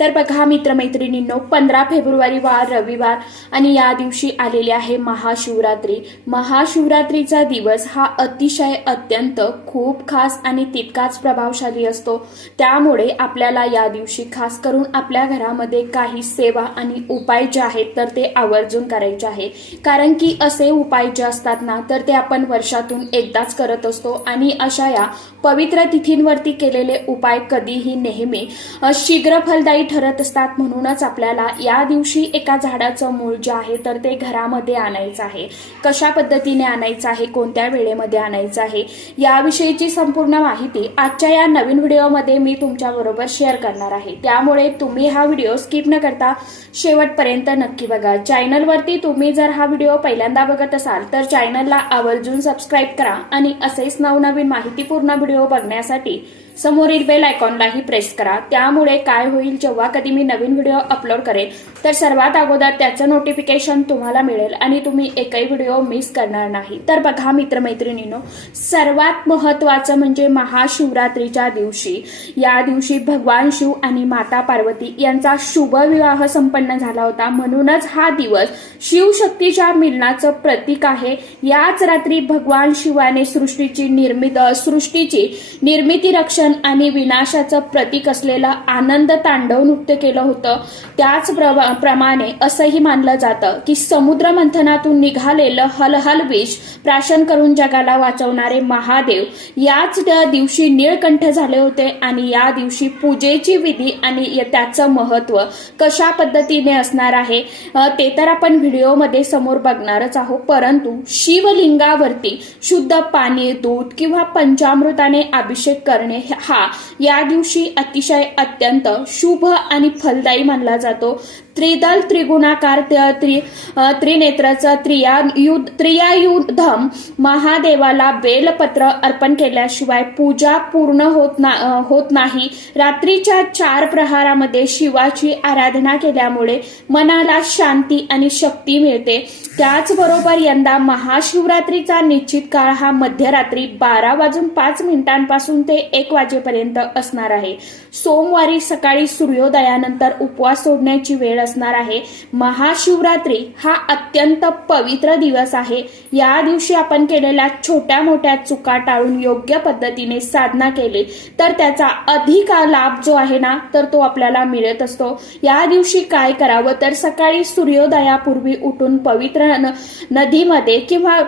तर बघा मित्रमैत्रिणींनो पंधरा फेब्रुवारी वार रविवार आणि या दिवशी आलेली आहे महाशिवरात्री. महाशिवरात्रीचा दिवस हा अतिशय अत्यंत खूप खास आणि तितकाच प्रभावशाली असतो. त्यामुळे आपल्याला या दिवशी खास करून आपल्या घरामध्ये काही सेवा आणि उपाय जे आहेत तर ते आवर्जून करायचे आहे. कारण की असे उपाय जे असतात ना तर ते आपण वर्षातून एकदाच करत असतो आणि अशा या पवित्र तिथींवरती केलेले उपाय कधीही नेहमी शीघ्र फलदायी ठरत असतात म्हणूनच आपल्याला या दिवशी एका झाडाचं मूळ जे आहे तर ते घरामध्ये आणायचं आहे. कशा पद्धतीने आणायचं आहे? कोणत्या वेळेमध्ये आणायचं आहे? याविषयीची संपूर्ण माहिती आजच्या या नवीन व्हिडिओमध्ये मी तुमच्याबरोबर शेअर करणार आहे. त्यामुळे तुम्ही हा व्हिडिओ स्किप न करता शेवटपर्यंत नक्की बघा. चॅनलवरती तुम्ही जर हा व्हिडिओ पहिल्यांदा बघत असाल तर चॅनलला आवर्जून सबस्क्राईब करा आणि असेच नवनवीन माहितीपूर्ण व्हिडिओ बघण्यासाठी समोरील बेल आयकॉनलाही प्रेस करा. त्यामुळे काय होईल जेव्हा कधी मी नवीन व्हिडिओ अपलोड करेल तर सर्वात अगोदर त्याचं नोटिफिकेशन तुम्हाला मिळेल आणि तुम्ही एकही व्हिडिओ मिस करणार नाही. तर बघा मित्रमैत्रिणीनो सर्वात महत्वाचं म्हणजे महाशिवरात्रीच्या दिवशी. या दिवशी भगवान शिव आणि माता पार्वती यांचा शुभ विवाह संपन्न झाला होता. म्हणूनच हा दिवस शिवशक्तीच्या मिलनाचं प्रतीक आहे. याच रात्री भगवान शिवाने सृष्टीची निर्मित सृष्टीची निर्मिती रक्षण आणि विनाशाचं प्रतीक असलेलं आनंद तांडव नृत्य केलं होतं. त्याच प्रवा- प्रमाणे असंही मानलं जातं की समुद्र मंथनातून निघालेलं हलहल विष प्राशन करून जगाला वाचवणारे महादेव याच त्या दिवशी निळकंठ झाले होते आणि या दिवशी पूजेची विधी आणि त्याचं महत्त्व कशा पद्धतीने असणार आहे ते तर आपण व्हिडिओमध्ये समोर बघणारच आहोत. परंतु शिवलिंगावरती शुद्ध पाणी दूध किंवा पंचामृताने अभिषेक करणे हा या दिवशी अतिशय अत्यंत शुभ आणि फलदायी मानला जातो. त्रिदल त्रिगुणाकार त- त्रि त्रिनेत्राचा त्रिया युद्ध त्रियायुधम महादेवाला बेलपत्र अर्पण केल्याशिवाय पूजा पूर्ण होत ना होत नाही. रात्रीच्या चार प्रहारामध्ये शिवाची आराधना केल्यामुळे मनाला शांती आणि शक्ती मिळते. त्याचबरोबर यंदा महाशिवरात्रीचा निश्चित काळ हा मध्यरात्री बारा वाजून पाच मिनिटांपासून ते एक वाजेपर्यंत असणार आहे. सोमवारी सकाळी सूर्योदयानंतर उपवास सोडण्याची वेळ असणार आहे. महाशिवरात्री हा अत्यंत पवित्र दिवस आहे. या दिवशी आपण केलेल्या छोट्या मोठ्या चुका टाळून योग्य पद्धतीने साधना केली तर त्याचा अधिक लाभ जो आहे ना तर तो आपल्याला मिळत असतो. या दिवशी काय करावं? तर सकाळी सूर्योदयापूर्वी उठून पवित्र न- नदीमध्ये किंवा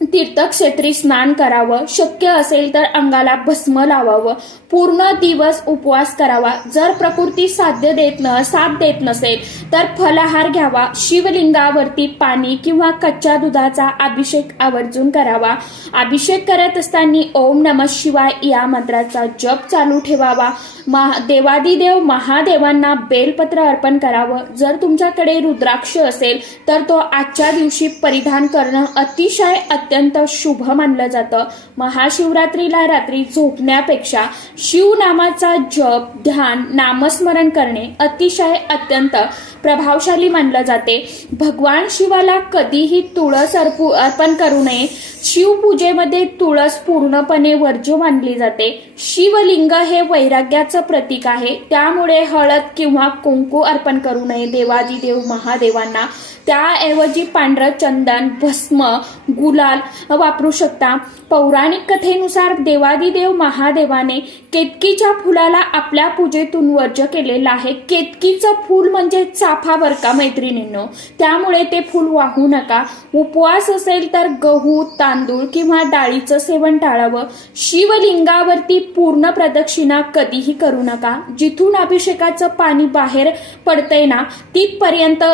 तीर्थक्षेत्री स्नान करावं. शक्य असेल तर अंगाला भस्म लावावं. पूर्ण दिवस उपवास करावा. जर प्रकृती साध्य देत न साथ देत नसेल तर फलाहार घ्यावा. शिवलिंगावरती पाणी किंवा कच्च्या दुधाचा अभिषेक आवर्जून करावा. अभिषेक करत असताना ओम नम शिवाय या मंत्राचा जप चालू ठेवावा. महा देवादिदेव महादेवांना बेलपत्र अर्पण करावं. जर तुमच्याकडे रुद्राक्ष असेल तर तो आजच्या दिवशी परिधान करणं अतिशय अत्यंत शुभ मानलं जातं. महाशिवरात्रीला रात्री झोपण्यापेक्षा शिवनामाचा जप ध्यान नामस्मरण करणे अतिशय अत्यंत प्रभावशाली मानलं जाते. भगवान शिवाला कधीही तुळस अर्पू अर्पण करू नये. शिवपूजेमध्ये तुळस पूर्णपणे वर्ज्य मानली जाते. शिवलिंग हे वैराग्याचं प्रतीक आहे. त्यामुळे हळद किंवा कुंकू अर्पण करू नये. देवादिदेव महादेवांना त्याऐवजी पांढरं चंदन भस्म गुलाल वापरू शकता. पौराणिक कथेनुसार देवादिदेव महादेवाने केतकीच्या फुलाला आपल्या पूजेतून वर्ज केलेलं आहे. केतकीचं फूल म्हणजे चाफा बर का मैत्रिणींनो? त्यामुळे ते फूल वाहू नका. उपवास असेल तर गहू तांदूळ किंवा डाळीचं सेवन टाळावं. शिवलिंगावरती पूर्ण प्रदक्षिणा कधीही करू नका. जिथून अभिषेकाचं पाणी बाहेर पडतंय ना तिथपर्यंत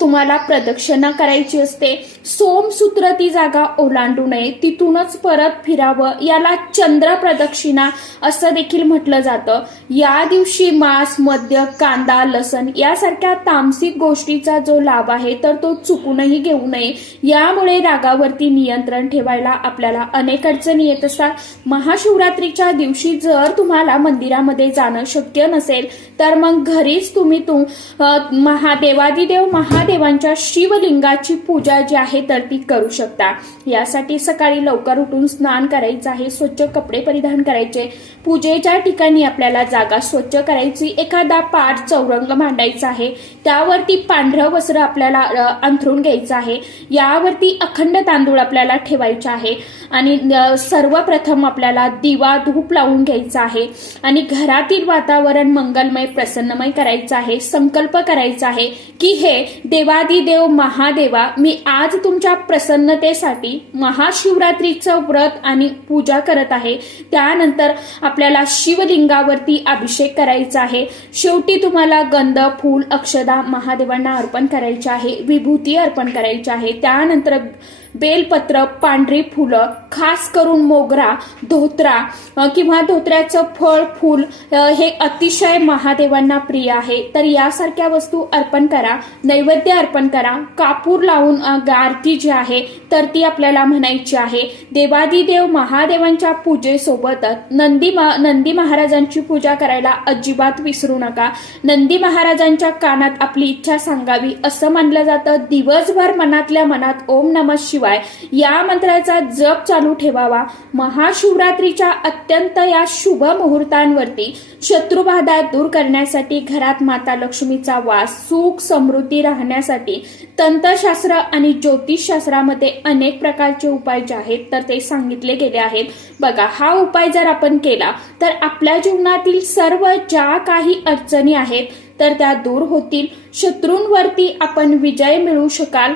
तुम्हाला प्रदक्षिणा करायची असते. सोमसूत्र ती जागा ओलांडू नये. तिथूनच परत फिरावं. याला चंद्र प्रदक्षिणा असं देखील म्हटलं जातं. या दिवशी मांस मद्य कांदा लसण यासारख्या तामसिक गोष्टीचा जो लाभ आहे तर तो चुकूनही घेऊ नये. यामुळे रागावरती नियंत्रण ठेवायला आपल्याला अनेक अडचणी येत असतात. महाशिवरात्रीच्या दिवशी जर तुम्हाला मंदिरामध्ये जाणं शक्य नसेल तर मग घरीच तुम्ही तुम महादेवादिदेव महादेवांच्या शिवलिंगाची पूजा जी आहे तर ती करू शकता. यासाठी सकाळी लवकर उठून स्नान करायचं आहे स्वच्छ कपडे परिधान करायचे. पूजेच्या ठिकाणी आपल्याला जागा स्वच्छ करायची एखादा पाठ चौरंग मांडायचा आहे. त्यावरती पांढरं वस्त्र आपल्याला अंथरून घ्यायचं आहे. यावरती अखंड तांदूळ आपल्याला ठेवायचे आहे. आणि सर्वप्रथम आपल्याला दिवा धूप लावून घ्यायचा आहे. आणि घरातील वातावरण मंगलमय प्रसन्नमय करायचं आहे संकल्प करायचा आहे की हे आदिदेव महादेवा मी आज तुमच्या प्रसन्नतेसाठी महाशिवरात्रीचं व्रत आणि पूजा करत आहे. त्यानंतर आपल्याला शिवलिंगावरती अभिषेक करायचा आहे. शेवटी तुम्हाला गंध फूल अक्षदा महादेवांना अर्पण करायचे आहे. विभूती अर्पण करायची आहे. त्यानंतर बेलपत्र पांढरी फुलं खास करून मोगरा धोत्रा किंवा धोत्र्याचं फळ फूल हे अतिशय महादेवांना प्रिय आहे. तर यासारख्या वस्तू अर्पण करा नैवेद्य अर्पण करा कापूर लावून गारती आरती जी आहे तर ती आपल्याला म्हणायची आहे देवादिदेव महादेवांच्या पूजेसोबतच नंदी नंदी महाराजांची पूजा करायला अजिबात विसरू नका. नंदी महाराजांच्या कानात आपली इच्छा सांगावी असं मानलं जातं. दिवसभर मनातल्या मनात ओम नम शिवाय या मंत्राचा जप चालू ठेवावा. महाशिवरात्रीच्या अत्यंत या शुभ मुहूर्तांवरती शत्रुबाधा दूर करण्यासाठी घरात माता लक्ष्मीचा वास सुख समृद्धी राहण्यासाठी तंत्रशास्त्र आणि ज्योतिषशास्त्रामध्ये अनेक प्रकारचे उपाय जे आहेत तर ते सांगितले गेले आहेत. बघा हा उपाय जर आपण केला तर आपल्या जीवनातील सर्व ज्या काही अडचणी आहेत तर त्या दूर होतील. शत्रूंवरती आपण विजय मिळवू शकाल.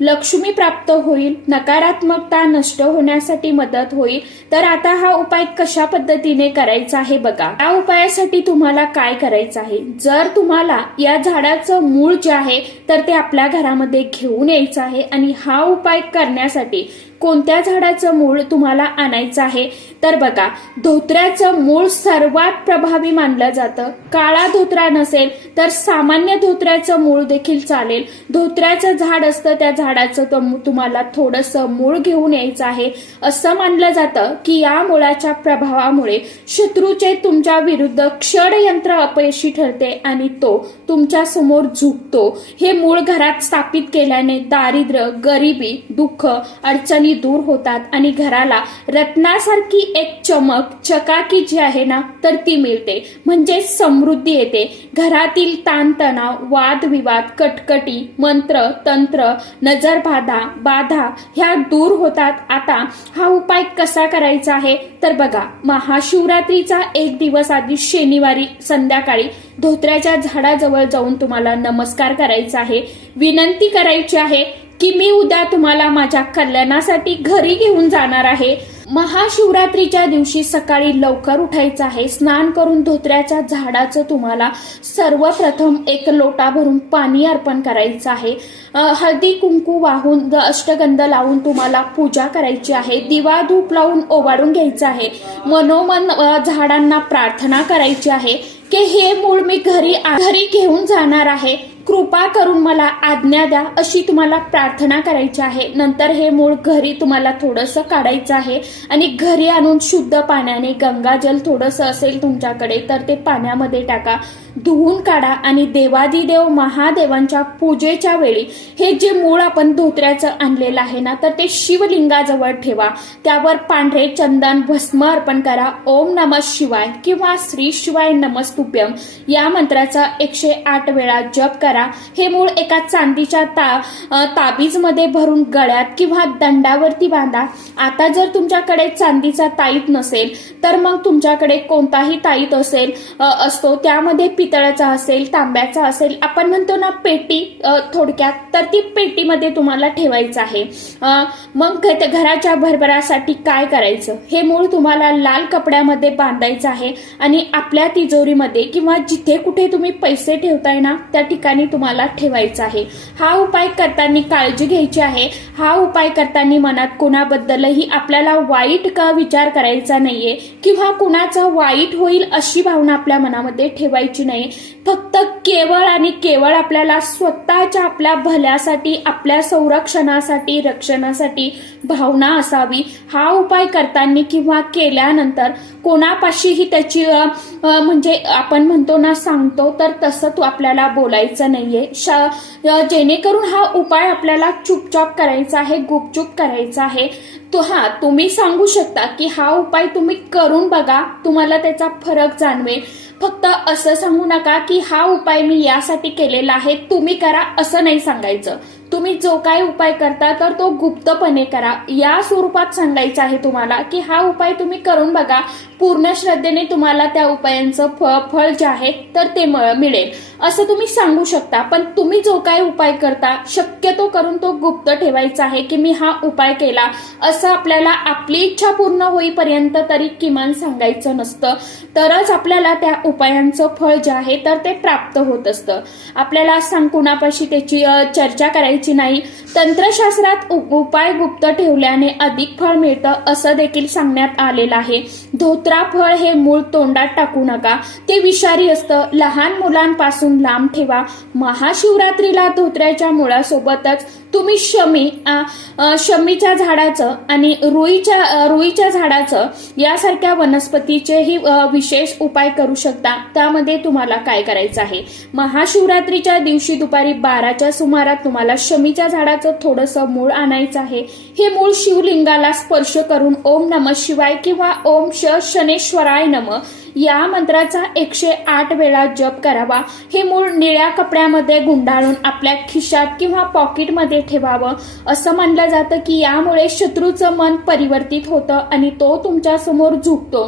लक्ष्मी प्राप्त होईल नकारात्मकता नष्ट होण्यासाठी मदत होईल. तर आता हा उपाय कशा पद्धतीने करायचा आहे बघा. या उपायासाठी तुम्हाला काय करायचं आहे? जर तुम्हाला या झाडाचं मूळ जे आहे तर ते आपल्या घरामध्ये घेऊन यायचं आहे. आणि हा उपाय करण्यासाठी कोणत्या झाडाचं मूळ तुम्हाला आणायचं आहे? तर बघा धोत्र्याचं मूळ सर्वात प्रभावी मानलं जातं. काळा धोत्रा नसेल तर सामान्य धोत्र्याचं मूळ देखील चालेल. धोत्र्याचं झाड असतं त्या झाडाचं तुम्हाला थोडंसं मूळ घेऊन यायचं आहे. असं मानलं जातं की या मुळाच्या प्रभावामुळे शत्रूचे तुमच्या विरुद्ध षडयंत्र अपयशी ठरते आणि तो तुमच्यासमोर झुकतो. हे मूळ घरात स्थापित केल्याने दारिद्र्य गरिबी दुःख अडचणी दूर होतात आणि घराला रत्नासारखी एक चमक चकाकी जी आहे ना तर ती मिळते. म्हणजे समृद्धी येते. घरातील ताणतणाव वादविवाद कटकटी मंत्र तंत्र नजरबाधा बाधा ह्या दूर होतात. आता हा उपाय कसा करायचा आहे? तर बघा महाशिवरात्रीचा एक दिवस आधी शनिवारी संध्याकाळी धोत्र्याच्या झाडाजवळ जाऊन तुम्हाला नमस्कार करायचा आहे. विनंती करायची आहे की मी उद्या तुम्हाला माझ्या कल्याणासाठी घरी घेऊन जाणार आहे. महाशिवरात्रीच्या दिवशी सकाळी लवकर उठायचं आहे. स्नान करून धोत्र्याच्या झाडाचं तुम्हाला सर्वप्रथम एक लोटा भरून पाणी अर्पण करायचं आहे. हळदी कुंकू वाहून द अष्टगंध लावून तुम्हाला पूजा करायची आहे. दिवा धूप लावून ओवाळून घ्यायचं आहे. मनोमन झाडांना प्रार्थना करायची आहे. की हे मूळ मी घरी घरी घेऊन जाणार आहे. कृपा करून मला आज्ञा द्या अशी तुम्हाला प्रार्थना करायची आहे. नंतर हे मूळ घरी तुम्हाला थोडंसं काढायचं आहे आणि घरी आणून शुद्ध पाण्याने गंगाजल थोडंसं असेल तुमच्याकडे तर ते पाण्यामध्ये टाका. धुवून काढा आणि देवादिदेव महादेवांच्या पूजेच्या वेळी हे जे मूळ आपण धोत्र्याचं आणलेलं आहे ना तर ते शिवलिंगाजवळ ठेवा. त्यावर पांढरे चंदन भस्म अर्पण करा. ओम नम शिवाय किंवा श्री शिवाय नमस्तुभ्यम या मंत्राचा एकशे आठ वेळा जप करा. हे मूळ एका चांदीच्या ता ताबीजमध्ये भरून गळ्यात किंवा दंडावरती बांधा. आता जर तुमच्याकडे चांदीचा ताईत नसेल तर मग तुमच्याकडे कोणताही ताईत असेल असतो. त्यामध्ये पितळाचा असेल तांब्याचा असेल आपण म्हणतो ना पेटी थोडक्यात तर ती पेटीमध्ये तुम्हाला ठेवायचं आहे. मग घराच्या भरभरासाठी काय करायचं? हे मूळ तुम्हाला लाल कपड्यामध्ये बांधायचं आहे आणि आपल्या तिजोरीमध्ये किंवा जिथे कुठे तुम्ही पैसे ठेवताय ना त्या ठिकाणी तुम्हाला ठेवायचं आहे. हा उपाय करताना काळजी घ्यायची आहे. हा उपाय करताना मनात कोणाबद्दलही आपल्याला वाईट का विचार करायचा नाहीये किंवा कुणाचं वाईट होईल अशी भावना आपल्या मनामध्ये ठेवायची नाही. नये फक्त केवळ आणि केवळ आपल्याला स्वतःच्या आपल्या भल्यासाठी आपल्या संरक्षणासाठी रक्षणासाठी भावना असावी. हा उपाय करताना किंवा केल्यानंतर कोणापाशीही त्याची म्हणजे आपण म्हणतो ना सांगतो तर तसं तू आपल्याला बोलायचं नाहीये. जेणेकरून हा उपाय आपल्याला चुपचाप करायचा आहे गुपचूप करायचा आहे. तो हा तुम्ही सांगू शकता की हा उपाय तुम्ही करून बघा तुम्हाला त्याचा फरक जाणवेल. फक्त असं सांगू नका की हा उपाय मी यासाठी केलेला आहे तुम्ही करा असं नाही सांगायचं. तुम्ही जो काय उपाय करता तर तो गुप्तपणे करा. या स्वरूपात सांगायचं आहे तुम्हाला की हा उपाय तुम्ही करून बघा. पूर्ण श्रद्धेने तुम्हाला त्या उपायांचं फ- फळ जे आहे तर ते म- मिळेल. असं तुम्ही सांगू शकता. पण तुम्ही जो काय उपाय करता शक्यतो करून तो गुप्त ठेवायचा आहे की मी हा उपाय केला असं आपल्याला आपली इच्छा पूर्ण होईपर्यंत तरी किमान सांगायचं नसतं. तरच आपल्याला त्या उपायांचं फळ जे आहे तर ते प्राप्त होत असतं. आपल्याला सांग कुणापाशी त्याची चर्चा करायची नाही. तंत्रशास्त्रात उ- उपाय गुप्त ठेवल्याने अधिक फळ मिळतं असं देखील सांगण्यात आलेलं आहे. धोत्रा फळ हे मूळ तोंडात टाकू नका. ते विषारी असतं. लहान मुलांपासून लांब ठेवा. महाशिवरात्रीला धोत्र्याच्या मुळासोबतच तुम्ही शमी शमीच्या झाडाचं आणि रुईच्या रुईच्या झाडाचं यासारख्या वनस्पतीचेही विशेष उपाय करू शकता. त्यामध्ये तुम्हाला काय करायचं आहे? महाशिवरात्रीच्या दिवशी दुपारी बाराच्या सुमारात तुम्हाला शमीच्या झाडाचं थोडंसं मूळ आणायचं आहे. हे मूळ शिवलिंगाला स्पर्श करून ओम नम शिवाय किंवा ओम श शनेश्वराय नम या मंत्राचा एकशे आठ वेळा जप करावा. हे मूळ निळ्या कपड्यामध्ये गुंडाळून आपल्या खिशात किंवा पॉकेटमध्ये ठेवावं. असं मानलं जातं की यामुळे शत्रूचं मन परिवर्तित होतं आणि तो तुमच्यासमोर झुकतो.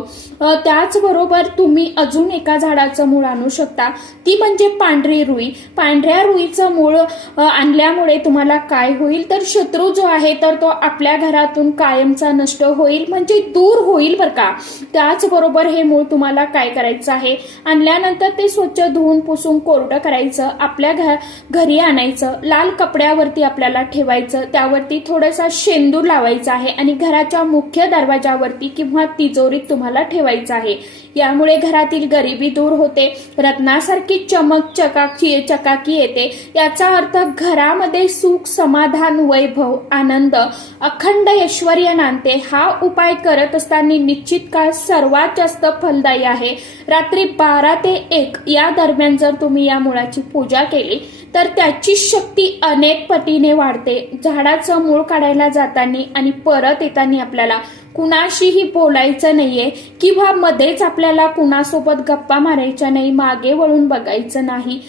त्याचबरोबर तुम्ही अजून एका झाडाचं मूळ आणू शकता. ती म्हणजे पांढरी रुई. पांढऱ्या रुईचं मूळ आणल्यामुळे तुम्हाला काय होईल? तर शत्रू जो आहे तर तो आपल्या घरातून कायमचा नष्ट होईल म्हणजे दूर होईल बरं का. त्याचबरोबर हे मूळ तुम्हाला काय करायचं आहे? आणल्यानंतर ते स्वच्छ धुवून पुसून कोरडं करायचं आपल्या घ- घरी आणायचं लाल कपड्यावरती आपल्याला ठेवायचं त्यावरती थोडासा शेंदूर लावायचा आहे आणि घराच्या मुख्य दरवाजावरती किंवा तिजोरीत तुम्हाला ठेवायचं आहे. यामुळे घरातील गरिबी दूर होते रत्नासारखी चमक चकाकी चकाकी येते. याचा अर्थ घरामध्ये सुख समाधान वैभव आनंद अखंड ऐश्वर्य नांदते. हा उपाय करत असताना निश्चित काळ सर्वात जास्त फलदायी आहे. रात्री बारा ते एक या दरम्यान जर तुम्ही या मुळाची पूजा केली तर त्याची शक्ती अनेक पटीने वाढते. झाडाचं मूळ काढायला जाताना आणि परत येताना आपल्याला कुणाशीही बोलायचं नाहीये किंवा मध्येच आपल्याला कुणासोबत गप्पा मारायच्या नाही मागे वळून बघायचं नाही.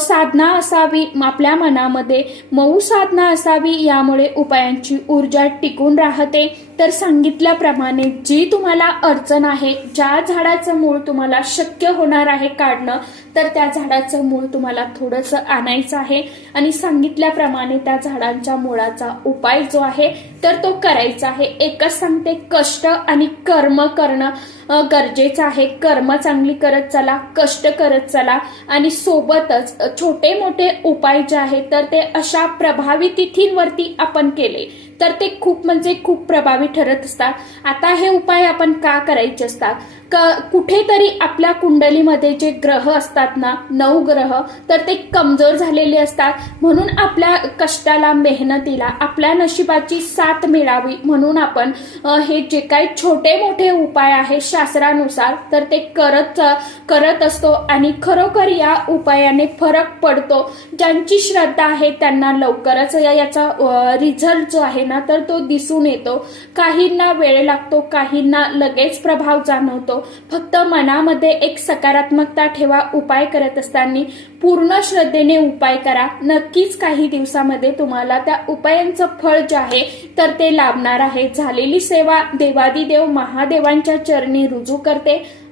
साधना असावी आपल्या मनामध्ये मऊ साधना असावी यामुळे उपायांची ऊर्जा टिकून राहते. तर सांगितल्याप्रमाणे जी तुम्हाला अडचण आहे ज्या झाडाचं मूळ तुम्हाला शक्य होणार आहे काढणं तर त्या झाडाचं मूळ तुम्हाला थोडंसं आणायचं आहे. आणि सांगितल्याप्रमाणे त्या झाडांच्या मुळाचा उपाय जो आहे तर तो करायचा आहे. एकच सांगते कष्ट आणि कर्म करणं गरजेचं आहे. कर्म चांगली करत चला कष्ट करत चला आणि सोबतच छोटे मोठे उपाय जे आहेत तर ते अशा प्रभावी तिथींवरती आपण केले. तर ते खूप म्हणजे खूप प्रभावी ठरत असतात. आता हे उपाय आपण का करायचे असतात? क- कुठेतरी आपल्या कुंडलीमध्ये जे ग्रह असतात ना नऊ ग्रह तर ते कमजोर झालेले असतात. म्हणून आपल्या कष्टाला मेहनतीला आपल्या नशिबाची साथ मिळावी. म्हणून आपण हे जे काही छोटे मोठे उपाय आहेत शास्त्रानुसार तर ते करत करत असतो. आणि खरोखर या उपायाने फरक पडतो. ज्यांची श्रद्धा आहे त्यांना लवकरच या- याचा रिझल्ट जो आहे आहे ना तर तो दिसून येतो. काहींना वेळ लागतो काहींना लगेच प्रभाव जाणवतो. फक्त मनामध्ये एक सकारात्मकता ठेवा उपाय करत असताना पूर्ण श्रद्धेने उपाय करा. नक्कीच काही दिवसामध्ये तुम्हाला त्या उपायांचं फळ जे आहे तर ते लाभणार आहे. झालेली सेवा देवादिदेव महादेवांच्या चरणी रुजू करते.